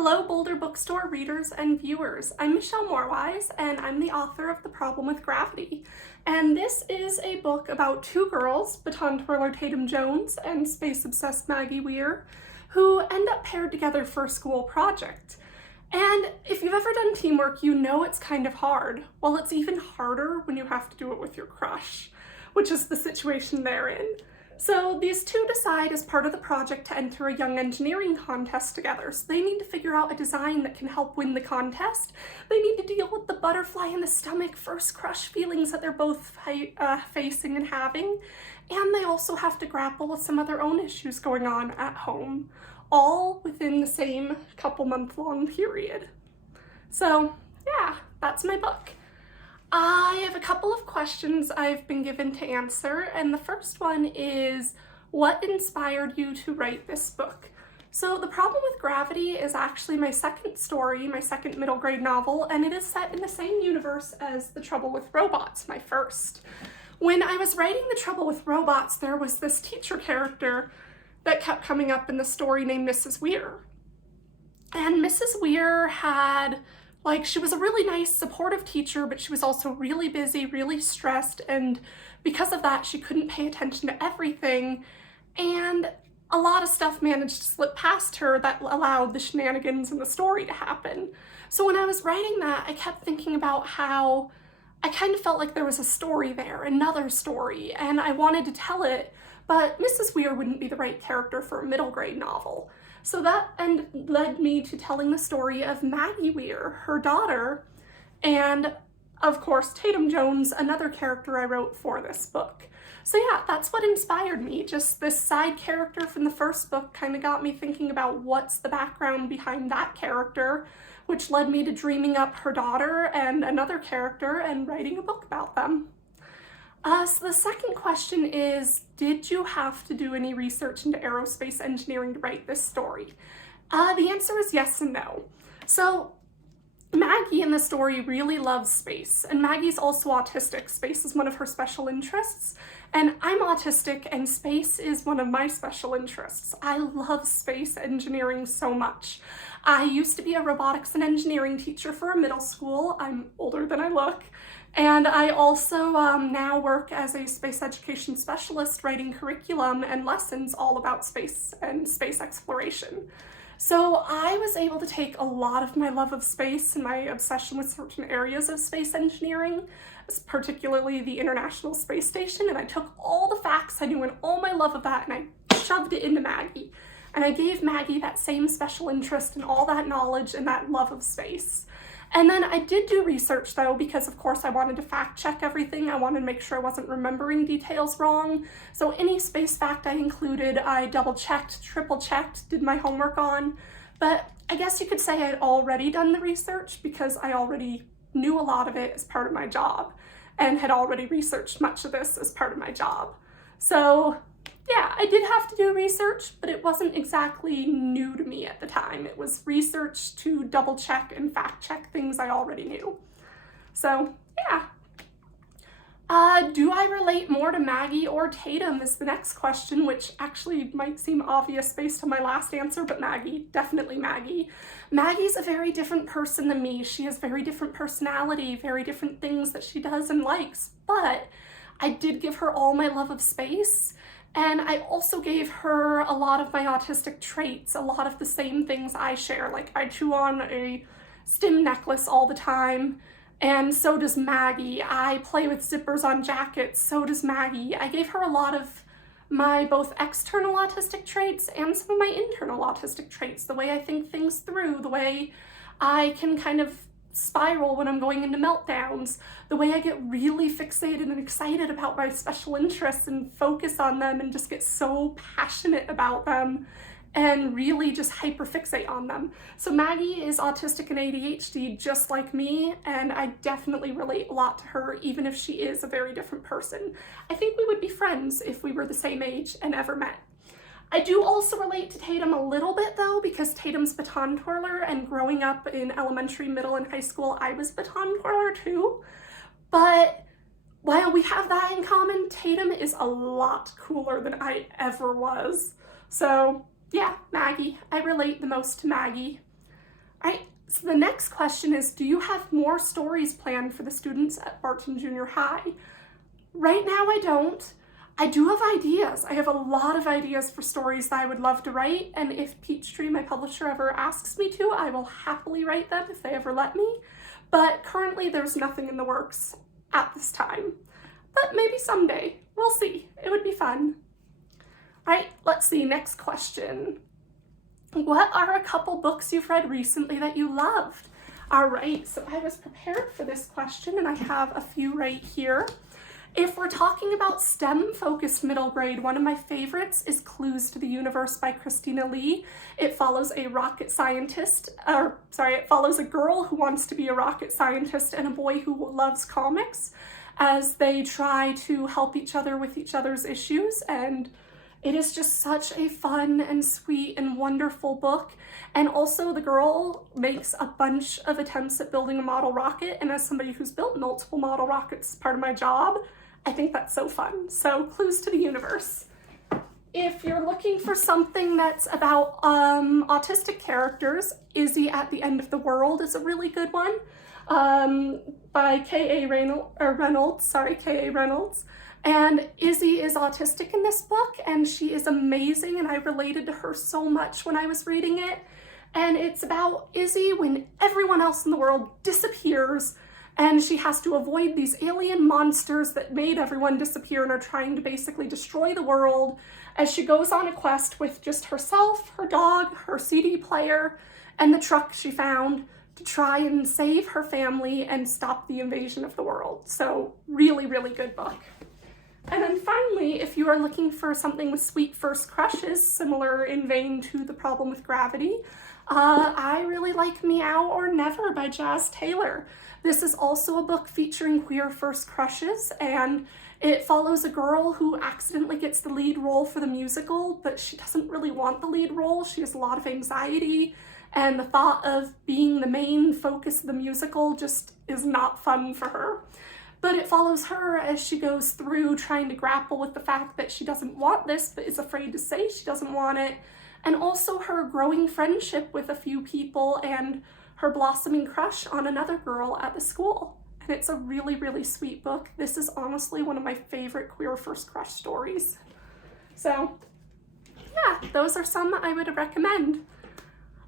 Hello, Boulder Bookstore readers and viewers. I'm Michelle Mohrweis, and I'm the author of The Problem with Gravity. And this is a book about two girls, baton twirler Tatum Jones and space-obsessed Maggie Weir, who end up paired together for a school project. And if you've ever done teamwork, you know it's kind of hard. Well, it's even harder when you have to do it with your crush, which is the situation they're in. So these two decide as part of the project to enter a young engineering contest together. So they need to figure out a design that can help win the contest. They need to deal with the butterfly in the stomach first crush feelings that they're both facing and having. And they also have to grapple with some of their own issues going on at home, all within the same couple-month-long period. So yeah, that's my book. I have a couple of questions I've been given to answer, and the first one is, what inspired you to write this book? So The Problem with Gravity is actually my second story, my second middle grade novel, and it is set in the same universe as The Trouble with Robots, my first. When I was writing The Trouble with Robots, there was this teacher character that kept coming up in the story named Mrs. Weir. And Mrs. Weir had she was a really nice, supportive teacher, but she was also really busy, really stressed, and because of that, she couldn't pay attention to everything, and a lot of stuff managed to slip past her that allowed the shenanigans in the story to happen. So when I was writing that, I kept thinking about how I kind of felt like there was a story there, another story, and I wanted to tell it, but Mrs. Weir wouldn't be the right character for a middle grade novel. So that led me to telling the story of Maggie Weir, her daughter, and of course Tatum Jones, another character I wrote for this book. So yeah, that's what inspired me. Just this side character from the first book kind of got me thinking about what's the background behind that character, which led me to dreaming up her daughter and another character and writing a book about them. So the second question is, did you have to do any research into aerospace engineering to write this story? The answer is yes and no. So Maggie in the story really loves space, and Maggie's also autistic. Space is one of her special interests, and I'm autistic, and space is one of my special interests. I love space engineering so much. I used to be a robotics and engineering teacher for a middle school. I'm older than I look. And I also now work as a space education specialist, writing curriculum and lessons all about space and space exploration. So I was able to take a lot of my love of space and my obsession with certain areas of space engineering, particularly the International Space Station, and I took all the facts I knew and all my love of that and I shoved it into Maggie. And I gave Maggie that same special interest and all that knowledge and that love of space. And then I did do research though, because of course I wanted to fact check everything. I wanted to make sure I wasn't remembering details wrong. So any space fact I included, I double checked, triple checked, did my homework on. But I guess you could say I'd already done the research because I already knew a lot of it as part of my job and had already researched much of this as part of my job. So yeah, I did have to do research, but it wasn't exactly new to me at the time. It was research to double check and fact check things I already knew. So yeah. Do I relate more to Maggie or Tatum is the next question, which actually might seem obvious based on my last answer, but Maggie, definitely Maggie. Maggie's a very different person than me. She has very different personality, very different things that she does and likes, but I did give her all my love of space. And I also gave her a lot of my autistic traits, a lot of the same things I share. Like I chew on a stim necklace all the time, and so does Maggie. I play with zippers on jackets, so does Maggie. I gave her a lot of my both external autistic traits and some of my internal autistic traits, the way I think things through, the way I can kind of spiral when I'm going into meltdowns, the way I get really fixated and excited about my special interests and focus on them and just get so passionate about them and really just hyperfixate on them. So Maggie is autistic and ADHD just like me, and I definitely relate a lot to her, even if she is a very different person. I think we would be friends if we were the same age and ever met. I do also relate to Tatum a little bit though, because Tatum's baton twirler, and growing up in elementary, middle, and high school, I was baton twirler too. But while we have that in common, Tatum is a lot cooler than I ever was. So yeah, Maggie. I relate the most to Maggie. All right, so the next question is, do you have more stories planned for the students at Barton Junior High? Right now I don't. I do have ideas. I have a lot of ideas for stories that I would love to write, and if Peachtree, my publisher, ever asks me to, I will happily write them if they ever let me. But currently there's nothing in the works at this time. But maybe someday. We'll see. It would be fun. All right, let's see, next question. What are a couple books you've read recently that you loved? All right, so I was prepared for this question and I have a few right here. If we're talking about STEM-focused middle grade, one of my favorites is Clues to the Universe by Christina Lee. It follows a it follows a girl who wants to be a rocket scientist and a boy who loves comics as they try to help each other with each other's issues, and it is just such a fun and sweet and wonderful book. And also the girl makes a bunch of attempts at building a model rocket, and as somebody who's built multiple model rockets as part of my job, I think that's so fun. So Clues to the Universe. If you're looking for something that's about autistic characters, Izzy at the End of the World is a really good one, by K.A. Reynolds. And Izzy is autistic in this book, and she is amazing, and I related to her so much when I was reading it. And it's about Izzy when everyone else in the world disappears, and she has to avoid these alien monsters that made everyone disappear and are trying to basically destroy the world, as she goes on a quest with just herself, her dog, her CD player, and the truck she found to try and save her family and stop the invasion of the world. So really, really good book. And then finally, if you are looking for something with sweet first crushes, similar in vein to The Problem with Gravity, I really like Meow or Never by Jazz Taylor. This is also a book featuring queer first crushes, and it follows a girl who accidentally gets the lead role for the musical, but she doesn't really want the lead role. She has a lot of anxiety, and the thought of being the main focus of the musical just is not fun for her. But it follows her as she goes through trying to grapple with the fact that she doesn't want this, but is afraid to say she doesn't want it, and also her growing friendship with a few people and her blossoming crush on another girl at the school. And it's a really, really sweet book. This is honestly one of my favorite queer first crush stories. So yeah, those are some I would recommend.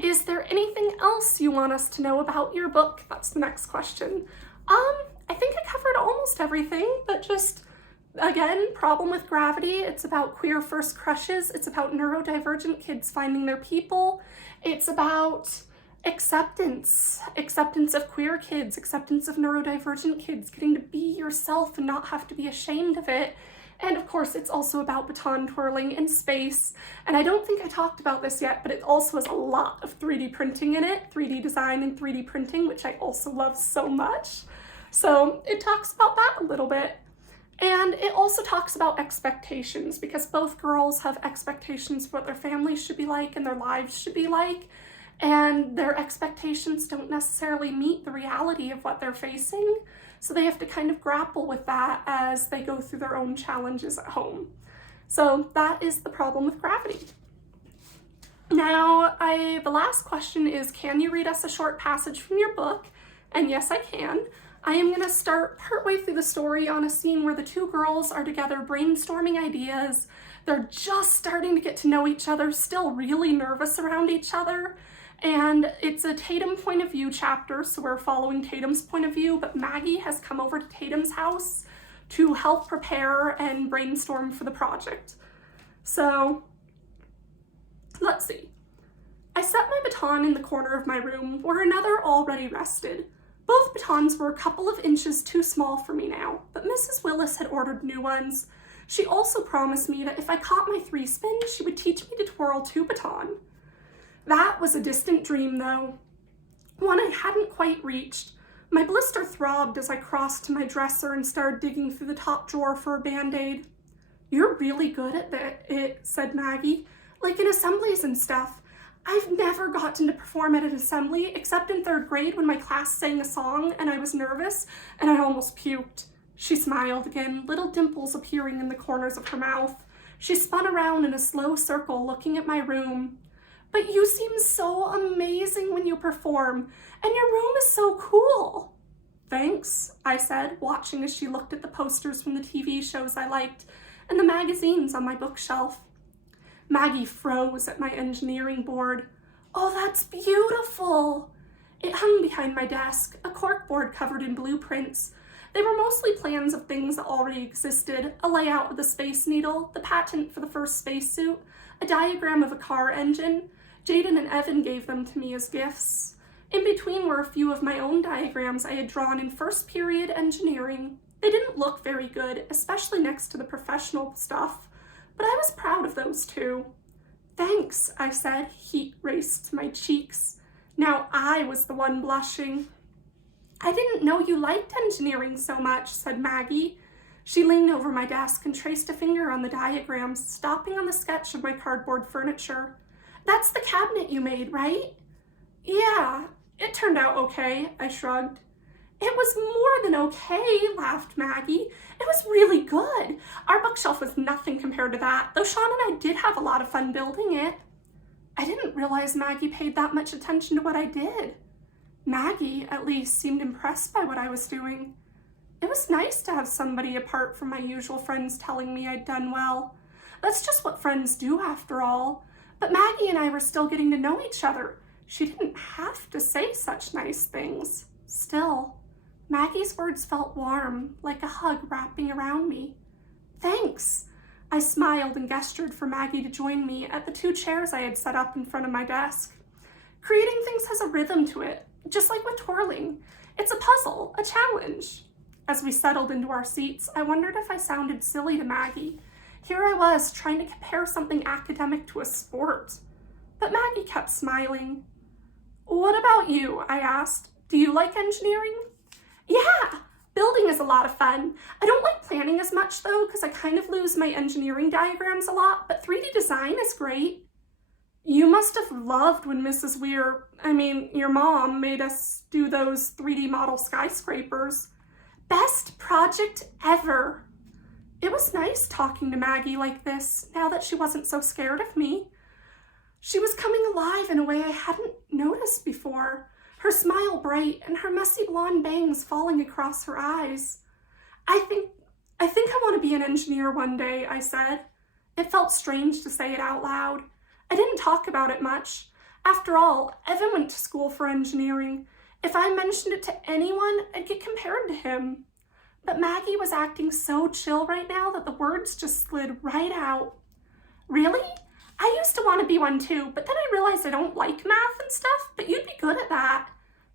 Is there anything else you want us to know about your book? That's the next question. I think I covered almost everything, but just, again, Problem with Gravity. It's about queer first crushes. It's about neurodivergent kids finding their people. It's about acceptance of queer kids, acceptance of neurodivergent kids, getting to be yourself and not have to be ashamed of it. And of course, it's also about baton twirling in space. And I don't think I talked about this yet, but it also has a lot of 3D printing in it, 3D design and 3D printing, which I also love so much. So it talks about that a little bit. And it also talks about expectations, because both girls have expectations for what their families should be like and their lives should be like. And their expectations don't necessarily meet the reality of what they're facing. So they have to kind of grapple with that as they go through their own challenges at home. So that is The Problem with Gravity. Now, the last question is, can you read us a short passage from your book? And yes, I can. I am going to start partway through the story on a scene where the two girls are together brainstorming ideas. They're just starting to get to know each other, still really nervous around each other. And it's a Tatum point of view chapter, so we're following Tatum's point of view, but Maggie has come over to Tatum's house to help prepare and brainstorm for the project. So let's see. I set my baton in the corner of my room where another already rested. Both batons were a couple of inches too small for me now, but Mrs. Willis had ordered new ones. She also promised me that if I caught my 3 spins, she would teach me to twirl 2 baton. That was a distant dream, though, one I hadn't quite reached. My blister throbbed as I crossed to my dresser and started digging through the top drawer for a Band-Aid. "You're really good at it," said Maggie, "like in assemblies and stuff. I've never gotten to perform at an assembly, except in 3rd grade when my class sang a song and I was nervous and I almost puked." She smiled again, little dimples appearing in the corners of her mouth. She spun around in a slow circle, looking at my room. But you seem so amazing when you perform, and your room is so cool. Thanks, I said, watching as she looked at the posters from the TV shows I liked and the magazines on my bookshelf. Maggie froze at my engineering board. Oh, that's beautiful. It hung behind my desk, a corkboard covered in blueprints. They were mostly plans of things that already existed, a layout of the Space Needle, the patent for the first spacesuit, a diagram of a car engine. Jaden and Evan gave them to me as gifts. In between were a few of my own diagrams I had drawn in first period engineering. They didn't look very good, especially next to the professional stuff, but I was proud of those too. Thanks, I said, heat raced to my cheeks. Now I was the one blushing. I didn't know you liked engineering so much, said Maggie. She leaned over my desk and traced a finger on the diagrams, stopping on the sketch of my cardboard furniture. That's the cabinet you made, right? Yeah, it turned out okay, I shrugged. It was more than okay, laughed Maggie. It was really good. Our bookshelf was nothing compared to that, though Sean and I did have a lot of fun building it. I didn't realize Maggie paid that much attention to what I did. Maggie, at least, seemed impressed by what I was doing. It was nice to have somebody apart from my usual friends telling me I'd done well. That's just what friends do, after all. But Maggie and I were still getting to know each other. She didn't have to say such nice things. Still, Maggie's words felt warm, like a hug wrapping around me. Thanks. I smiled and gestured for Maggie to join me at the 2 chairs I had set up in front of my desk. Creating things has a rhythm to it, just like with twirling. It's a puzzle, a challenge. As we settled into our seats, I wondered if I sounded silly to Maggie. Here I was, trying to compare something academic to a sport. But Maggie kept smiling. What about you? I asked. Do you like engineering? Yeah, building is a lot of fun. I don't like planning as much though, because I kind of lose my engineering diagrams a lot, but 3D design is great. You must have loved when your mom made us do those 3D model skyscrapers. Best project ever. It was nice talking to Maggie like this, now that she wasn't so scared of me. She was coming alive in a way I hadn't noticed before, her smile bright and her messy blonde bangs falling across her eyes. I think I want to be an engineer one day, I said. It felt strange to say it out loud. I didn't talk about it much. After all, Evan went to school for engineering. If I mentioned it to anyone, I'd get compared to him. But Maggie was acting so chill right now that the words just slid right out. Really? I used to want to be one too, but then I realized I don't like math and stuff, but you'd be good at that.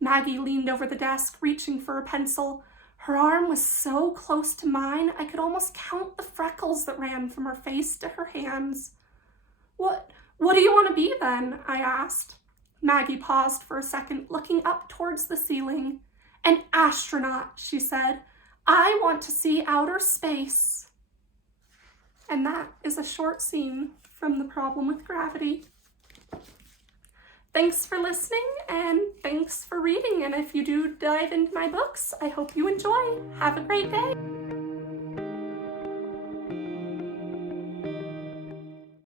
Maggie leaned over the desk, reaching for a pencil. Her arm was so close to mine, I could almost count the freckles that ran from her face to her hands. What do you want to be then? I asked. Maggie paused for a second, looking up towards the ceiling. An astronaut, she said. I want to see outer space. And that is a short scene from The Problem with Gravity. Thanks for listening and thanks for reading. And if you do dive into my books, I hope you enjoy. Have a great day.